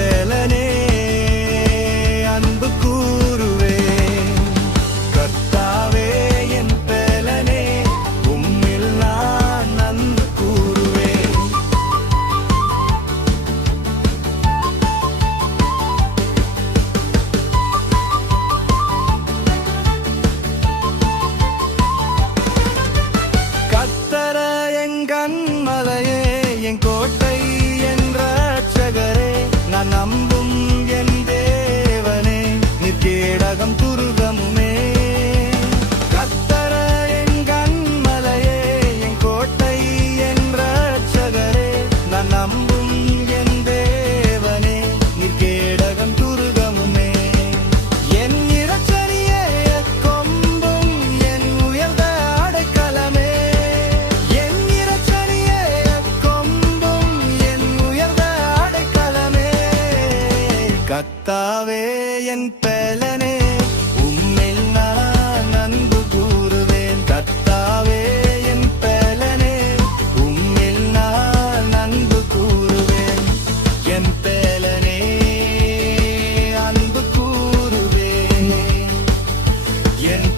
பேலனே அன்பு கூறுவேன். கர்த்தாவே என் பேலனே உம்மில் நான் அன்பு கூறுவேன். கர்த்தர எங்கண்மலையே என் கோட்டை என் ரட்சகரே, நான் நம்பும் என் தேவனே, நீர் கேடகம் துருகமுமே. கர்த்தர எங்கண்மலையே என் கோட்டை என் ரட்சகரே, நான் நம்பும் என் தேவனே, நீர் கேடகம் துருகமுமே. என் இரட்சணியே கொம்பும் என் உயர்ந்த அடைக்கலமே. என் இரட்சணியே கொம்பும் என் உயர்ந்த அடைக்கலமே. கர்த்தாவே என் பேலனே உம்மில் நான் அன்பு கூறுவேன். கர்த்தாவே என் பேலனே உம்மில் நான் அன்பு கூறுவேன். என் பேலனே அன்பு கூறுவேன். என்